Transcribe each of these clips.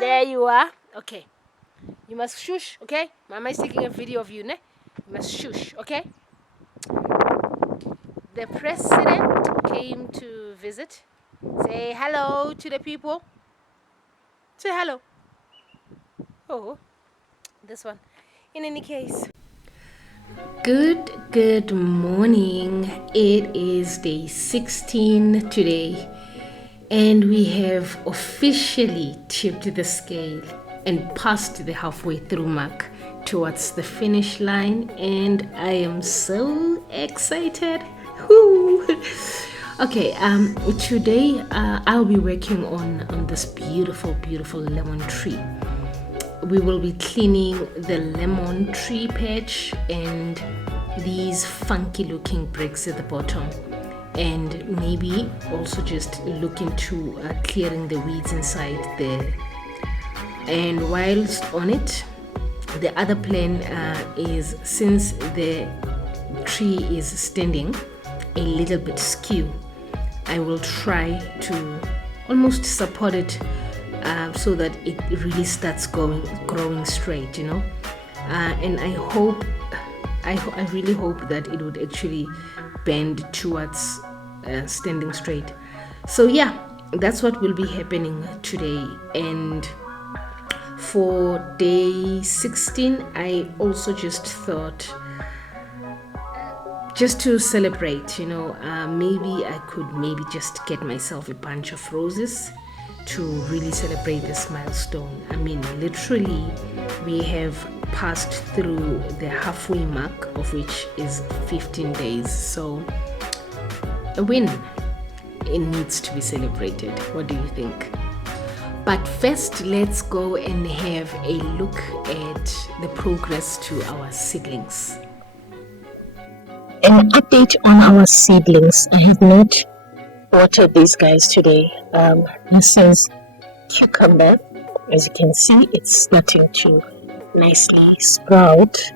There you are. Okay. You must shush, okay? Mama is taking a video of you, ne? You must shush, okay? The president came to visit. Say hello to the people. Say hello. Oh, this one. In any case. Good morning. It is day 16 today, and we have officially tipped the scale and passed the halfway through mark towards the finish line, and I am so excited. Woo! Okay, today I'll be working on this beautiful lemon tree. We will be cleaning the lemon tree patch and these funky looking bricks at the bottom, and maybe also just look into clearing the weeds inside there. And whilst on it, the other plan is, since the tree is standing a little bit skew, I will try to almost support it so that it really starts growing straight, you know. And I really hope that it would actually bend towards standing straight. So yeah, that's what will be happening today. And for day 16, I also just thought, just to celebrate, you know, maybe I could just get myself a bunch of roses to really celebrate this milestone. I mean, literally, we have passed through the halfway mark, of which is 15 days. So, a win. It needs to be celebrated. What do you think? But first, let's go and have a look at the progress to our seedlings. An update on our seedlings. I have not watered these guys today. This is cucumber. As you can see, it's starting to nicely sprout.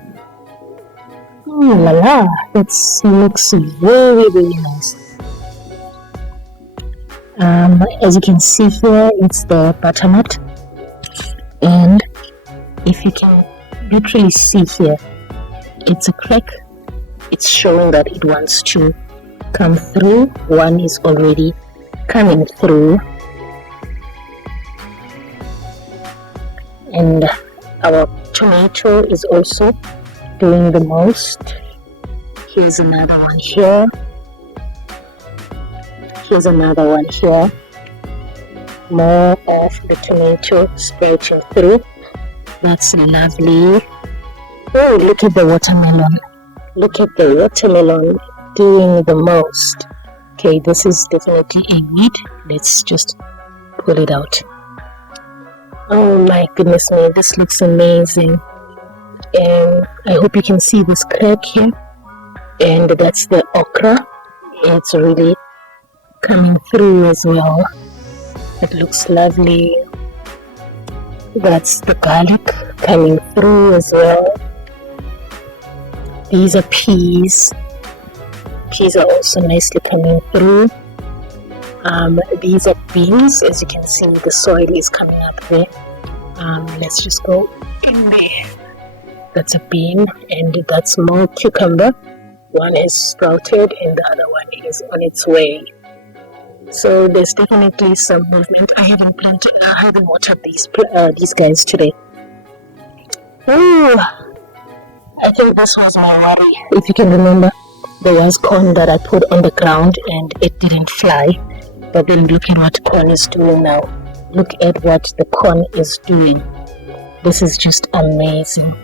Oh la la, that looks very nice. As you can see here, it's the butternut, and if you can literally see here, it's a crack. It's showing that it wants to come through. One is already coming through, and our tomato is also doing the most. Here's another one here. Here's another one here. More of the tomato sprouting through. That's lovely. Oh, look at the watermelon. Look at the watermelon doing the most. Okay, this is definitely a weed. Let's just pull it out. Oh my goodness me, this looks amazing. And I hope you can see this crack here. And that's the okra. It's really coming through as well. It looks lovely. That's the garlic coming through as well. These are peas. Peas are also nicely coming through. These are beans. As you can see, the soil is coming up there. Let's just go in there. That's a bean, and that's more cucumber. One is sprouted and the other one is on its way. So there's definitely some movement. I haven't watered these guys today. Ooh, I think this was my worry. If you can remember, there was corn that I put on the ground and it didn't fly. But then look at what corn is doing now. Look at what the corn is doing. This is just amazing.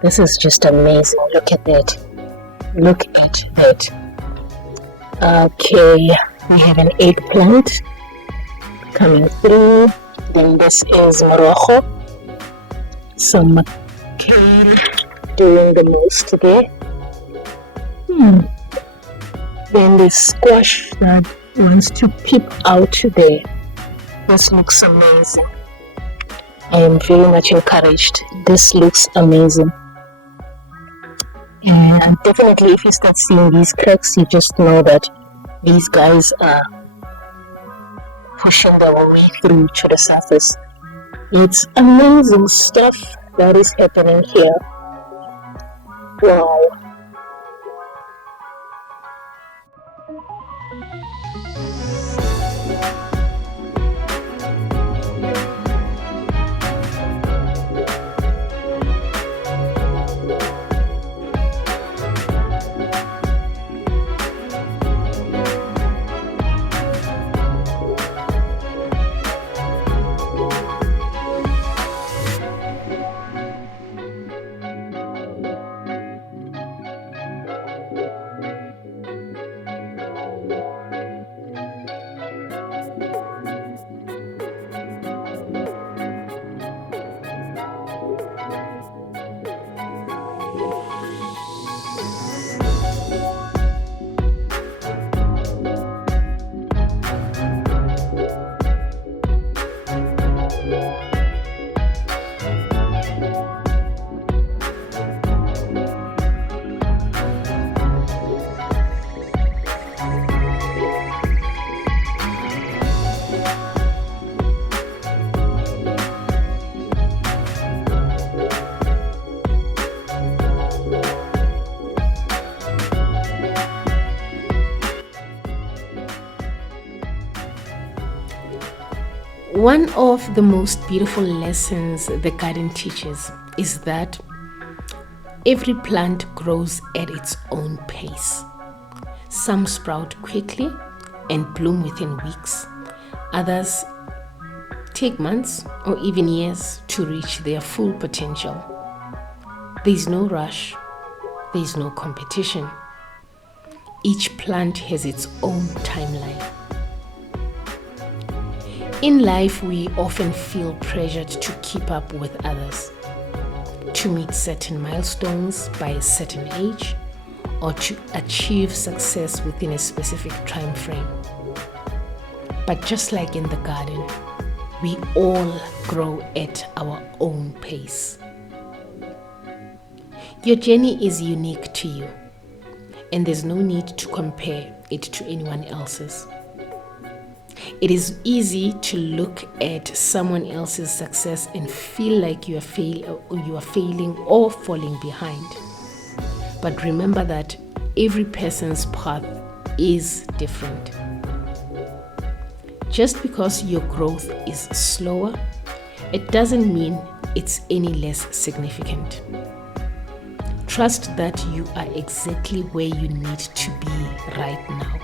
This is just amazing. Look at that. Look at that. Okay, we have an eggplant coming through. Then this is morojo. Some kale doing the most today. Then the squash that wants to peep out there. This looks amazing. I am very much encouraged. This looks amazing. And definitely, if you start seeing these cracks, you just know that these guys are pushing their way through to the surface. It's amazing stuff that is happening here. Wow. One of the most beautiful lessons the garden teaches is that every plant grows at its own pace. Some sprout quickly and bloom within weeks. Others take months or even years to reach their full potential. There is no rush. There is no competition. Each plant has its own timeline. In life, we often feel pressured to keep up with others, to meet certain milestones by a certain age, or to achieve success within a specific time frame. But just like in the garden, we all grow at our own pace. Your journey is unique to you, and there's no need to compare it to anyone else's. It is easy to look at someone else's success and feel like you are failing or falling behind. But remember that every person's path is different. Just because your growth is slower, it doesn't mean it's any less significant. Trust that you are exactly where you need to be right now.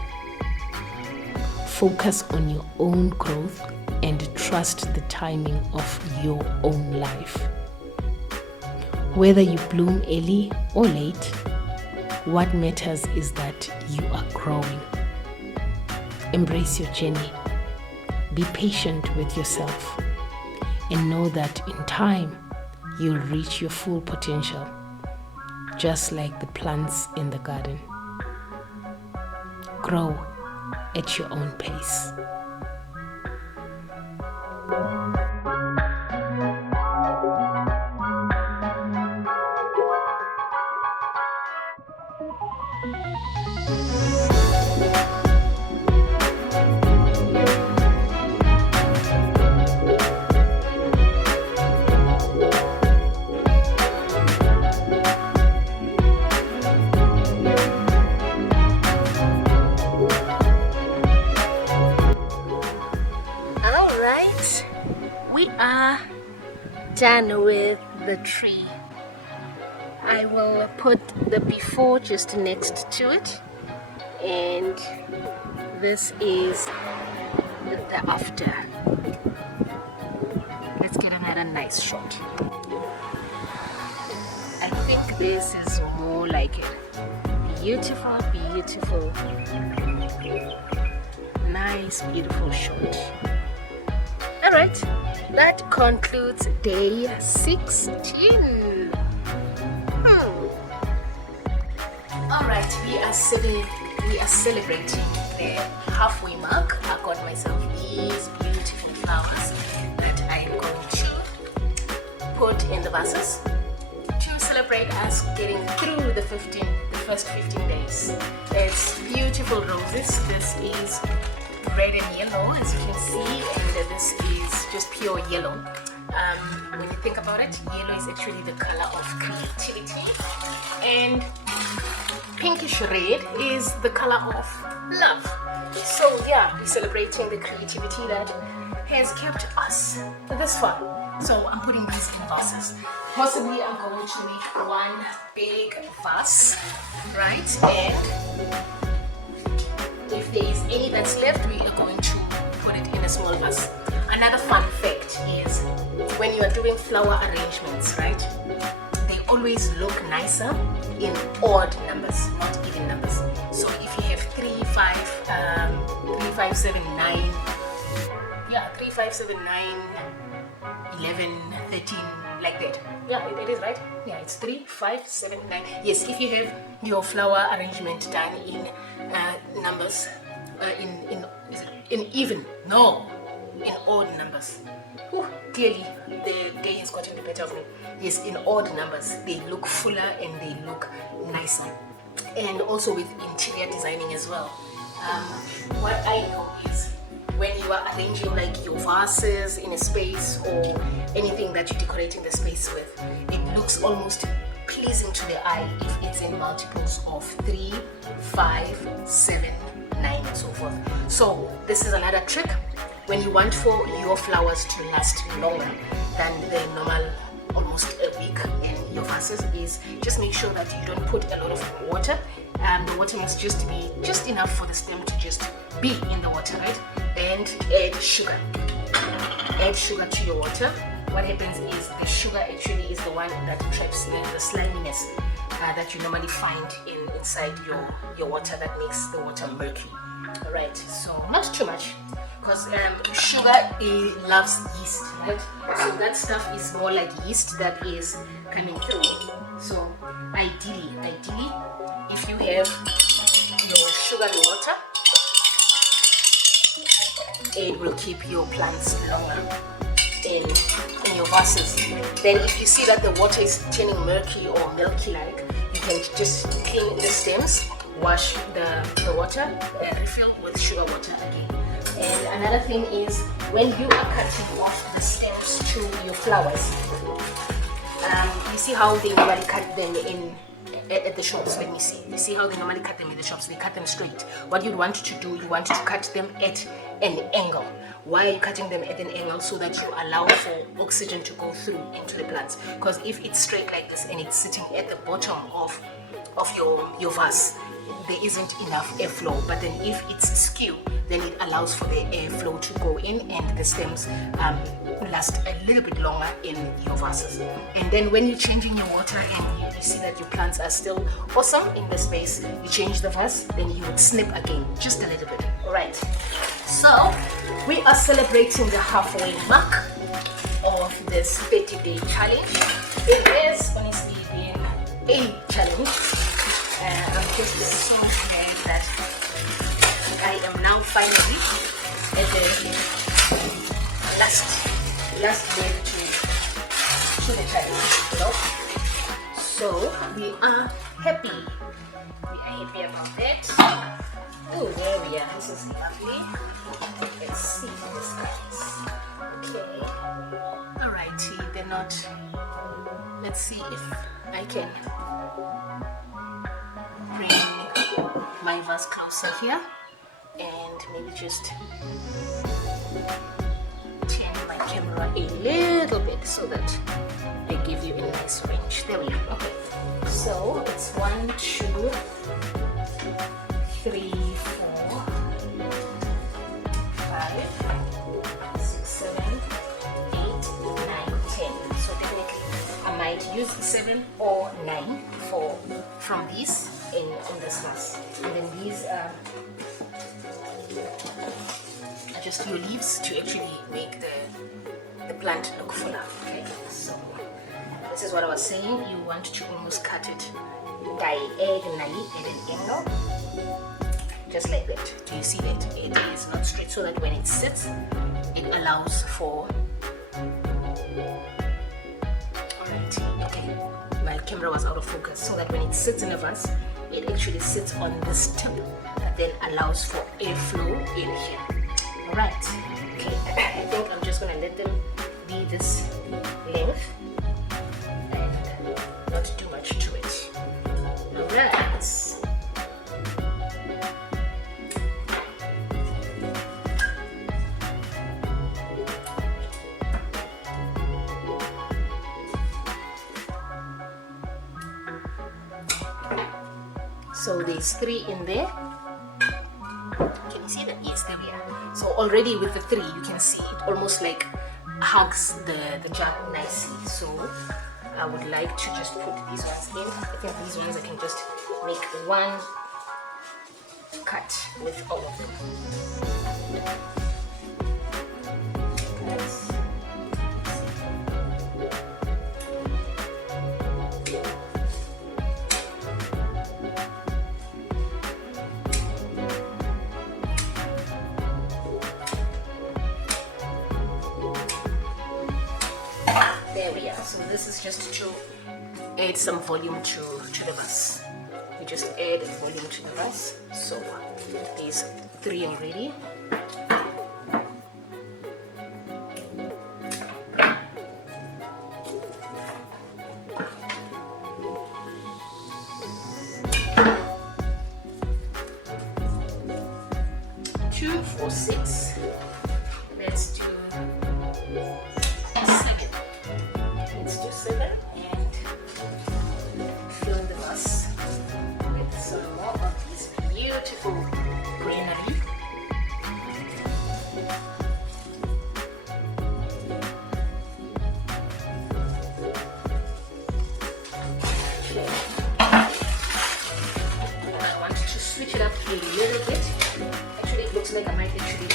Focus on your own growth and trust the timing of your own life. Whether you bloom early or late, what matters is that you are growing. Embrace your journey. Be patient with yourself and know that in time you'll reach your full potential, just like the plants in the garden. Grow at your own pace. We are done with the tree. I will put the before just next to it, and this is the after. Let's get another nice shot. I think this is more like it. Beautiful, beautiful, nice, beautiful shot. All right, that concludes day 16. All right, we are celebrating the halfway mark. I got myself these beautiful flowers that I am going to put in the vases to celebrate us getting through the first 15 days. It's beautiful roses. This is red and yellow, as you can see, and this is just pure yellow. When you think about it, yellow is actually the color of creativity, and pinkish red is the color of love. So yeah, we're celebrating the creativity that has kept us this far. So I'm putting these in vases. Possibly I'm going to make one big vase, right? And if there is any that's left, we are going to put it in a small vase. Another fun fact is when you are doing flower arrangements, right? They always look nicer in odd numbers, not even numbers. So if you have 3, 5, 7, 9, 11, 13, like that. Yeah, it is right. Yeah, it's 3, 5, 7, 9. Yes, if you have your flower arrangement done in numbers, in odd numbers. Whew, clearly, the day has gotten the better of me. Yes, in odd numbers, they look fuller and they look nicer. And also with interior designing as well. What I know is when you are arranging like your vases in a space or anything that you're decorating the space with, it looks almost pleasing to the eye if it's in multiples of 3, 5, 7, 9 and so forth. So this is another trick when you want for your flowers to last longer than the normal almost a week in your vases is just make sure that you don't put a lot of water. The water needs just to be just enough for the stem to just be in the water, right? And add sugar. Add sugar to your water. What happens is the sugar actually is the one that traps the sliminess that you normally find inside your water that makes the water murky. Alright, so not too much because sugar loves yeast, right? So that stuff is more like yeast that is coming through. So ideally, if you have your sugar and water, it will keep your plants longer in your vases. Then if you see that the water is turning murky or milky like, you can just clean the stems, wash the water and refill with sugar water again. And another thing is when you are cutting off the stems to your flowers, you see how they normally cut them at the shops. Let me see. You see how they normally cut them in the shops? They cut them straight. What you'd want to do, you want to cut them at an angle. Why are you cutting them at an angle? So that you allow for oxygen to go through into the plants. Because if it's straight like this and it's sitting at the bottom of your vase, there isn't enough airflow. But then if it's skew, then it allows for the airflow to go in and the stems last a little bit longer in your vases. And then when you're changing your water and you see that your plants are still awesome in the space, you change the vase, then you would snip again, just a little bit. Alright, so we are celebrating the halfway mark of this 30-day challenge. It has honestly been a challenge. I'm just so glad that I am now finally at the last day to the challenge, you know. So we are happy. About that. Oh, there we are. This is lovely. Let's see this, guys. Okay. Alrighty, they're not. Let's see if I can bring my vase closer here and maybe just turn my camera a little bit so that I give you a nice range. There we are. Okay, so it's 1, 2, 3, 4, 5, 6, 7, 8, 9, 10. So definitely I might use 7 or 9 from these in this vase. And then these are just your leaves to actually make the plant look fuller. Okay, so this is what I was saying. You want to almost cut it diagonally at an angle, just like that. Do you see that? It is not straight, so that when it sits, it allows for. Alright, okay. My camera was out of focus, so that when it sits in a vase, it actually sits on this tip that then allows for airflow in here. Alright, okay. I think I'm just gonna let them be this with and not do much to it. Alright. So there's 3 in there. Can you see that? Yes, there we are. So already with the 3, you can see it almost like hugs the jug nicely. So I would like to just put these ones in. I think these ones I can just make one cut with all of them. Nice. There we are. So this is just to add some volume to the bus. We just add volume to the bus. So there's 3 already. Two, 4, 6. Let's do 7. Let's do 7 and fill the bus with some more of this beautiful greenery. I want to switch it up a little bit. Actually, it looks like I might actually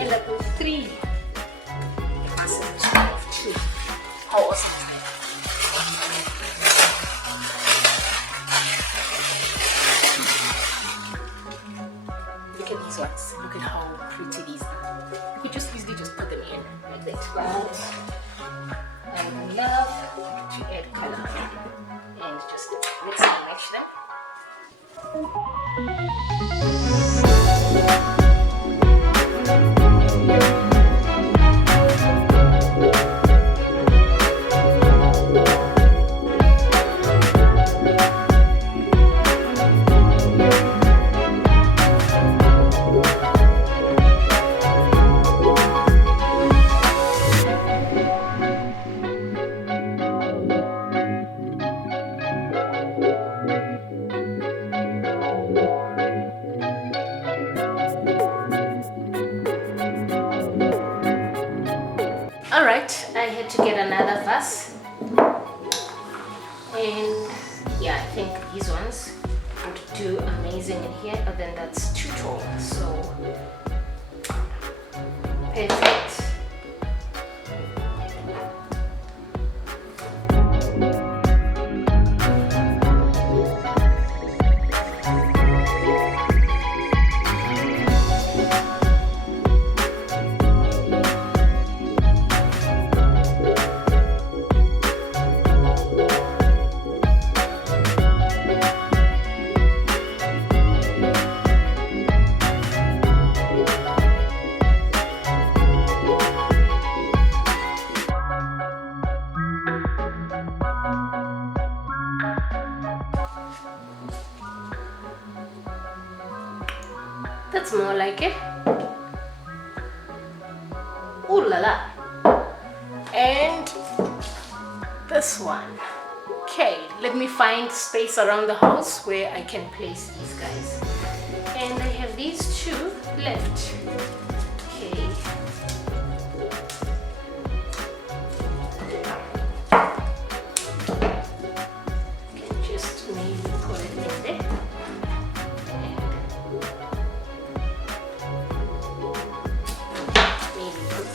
end up with 3 buses instead of 2. How awesome is that? Look at these ones. Look at how pretty these are. You could just easily just put them in like that. But I would love to add color and just mix and match them. Alright, I had to get another vase, and yeah, I think these ones would do amazing in here, but then that's too tall, so perfect. That's more like it. Ooh la la. And this one. Okay, let me find space around the house where I can place these guys. And I have these 2 left. Okay. Can just maybe put it in there.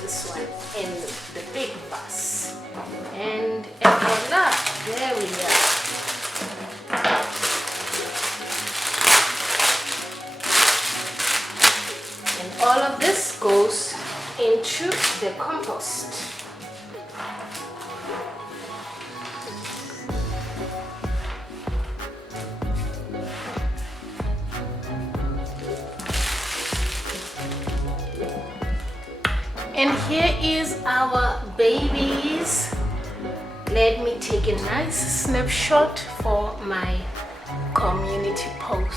This one in the big bus, and voila, there we are. And all of this goes into the compost. And here is our babies Let me take a nice snapshot for my community post.